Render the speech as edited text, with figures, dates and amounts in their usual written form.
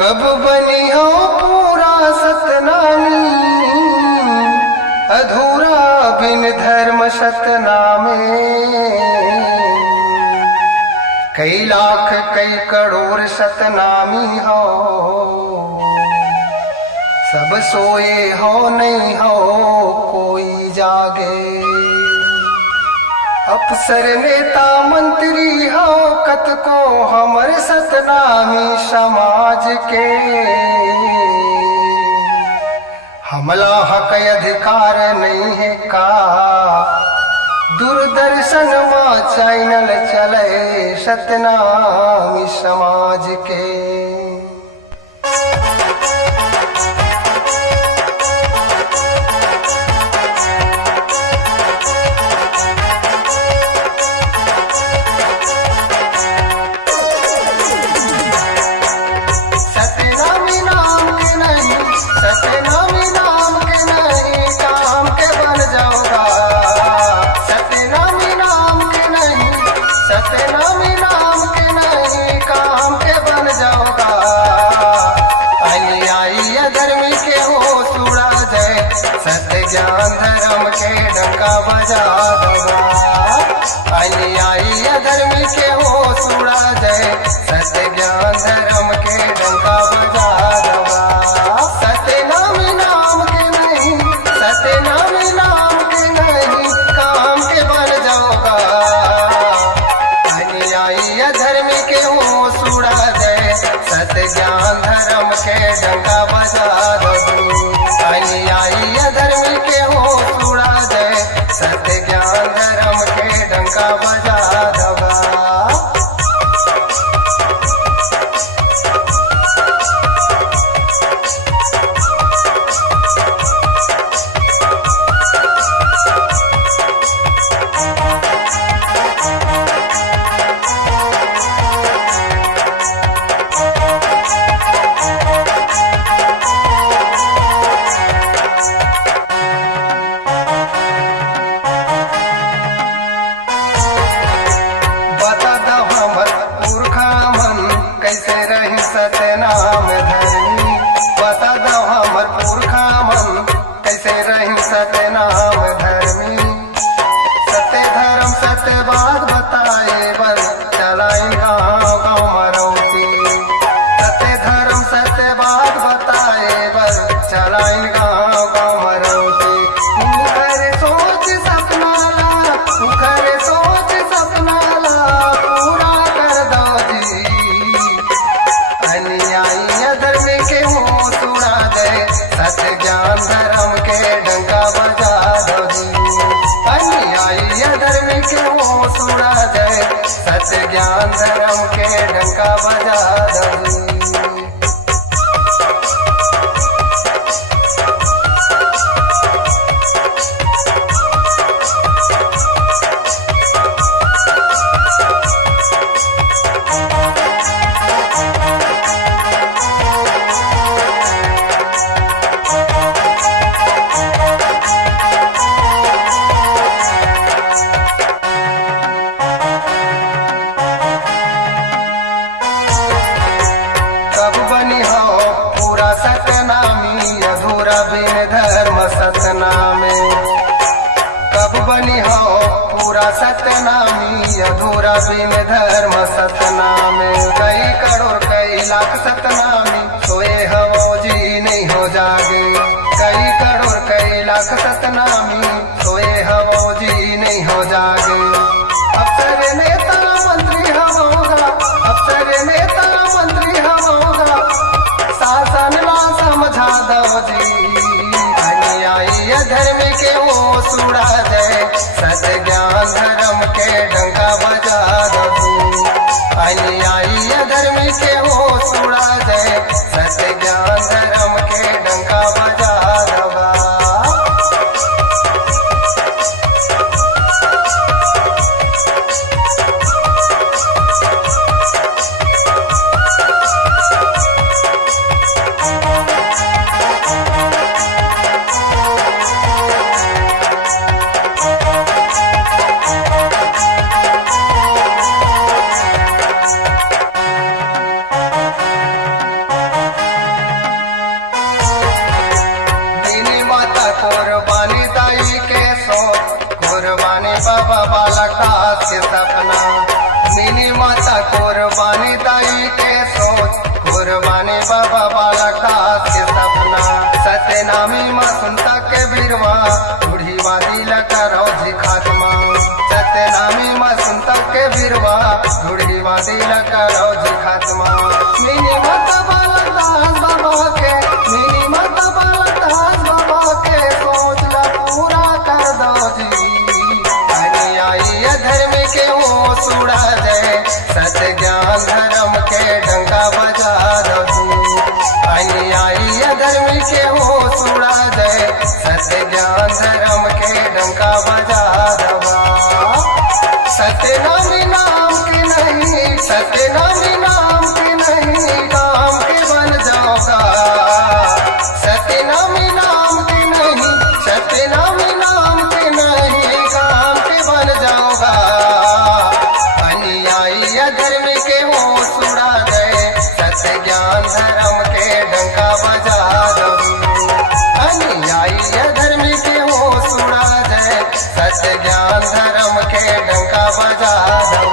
कब बनी हो पूरा सतनामी, अधूरा बिन धर्म सतनामे। कई लाख कई करोड़ सतनामी हो, सब सोए हो नहीं हो कोई जागे। अफसर नेता मंत्री हो कत को हमर सतनामी समाज के। हमला हक अधिकार नहीं है का, दूरदर्शन मां चैनल चले सतनामी समाज के। सत्य ज्ञान धर्म के डंका बजा दवा, आई धर्म के हो सुड़ा जय। सत्य ज्ञान धर्म के डंका बजा दवा। सत्य नाम के नहीं, सत्य नाम के नहीं, काम के बन जाओगा। आई धर्म के हो सुड़ा जय। सत्य ज्ञान धर्म के डंका बजा दवा। आई धर्म के हो सुड़ा जय। सत्य ज्ञान धर्म के डंका बजा दवा। कैसे रही सतनाम धर्मी, बता दो हमर पुरखा मन कैसे रही सतनाम धर्मी। सत्य धर्म सत्य बात बताए बर चलाई गाँव गाँव मरौती। सत्य धर्म सत्य बात बताए बर चलाई गाँव गाँव मरौती। मुखर सोच सपना ला, मुखर सोच सपना ला पूरा कर दो जी। धर्म के हो सुड़ा जय। सत्य ज्ञान धर्म के डंका बजा दो जी। आई धर्म के हो सुड़ा जय। सत्य ज्ञान धर्म के डंका बजा दो जी। सतनामी अधूरा बिन धर्म सतनामे। कब बनी हो पूरा सतनामी अधूरा बिन धर्म सतनामे। कई करोड़ कई लाख सतनामी सोए हो जी नहीं हो जागे। कई करोड़ कई लाख सतनामी सोए हो जी नहीं हो जागे। अफसर नेता मंत्री होगा, अफसर नेता मंत्री होगा, शासन ला समझा दो जी। आई धर्म के हो सुड़ा जय। सत्य ज्ञान धर्म के डंका बजा दो। आई धर्म के हो सुड़ा जय। सत्य ज्ञान धर्म के डंका बजा दवा। के बिरवा गुड़ी दिल करो जी खात्मा मिनी मत बालदास बाबा के मिनी मत बालदास बाबा के सोच ला पूरा कर दो जी आई धर्म के हो सुड़ा दे सत्य ज्ञान धर्म के डंका बजा दो जी आई धर्म के हो सुड़ा दे सत्य ज्ञान धर्म के डंका बजा दबा सत्य नामी नाम के नहीं सत्य नामी नाम के नहीं काम के बन जाओगा सत्य नामी नाम के नहीं सत्य नामी नाम के नहीं काम के बन जाओगा अनुयायी धर्म के हो सुड़ा दे सत्य ज्ञान धर्म के डंका बजा दो अनुयायी धर्म के हो सुड़ा दे सत्य ज्ञान धर्म के डंका बजा दो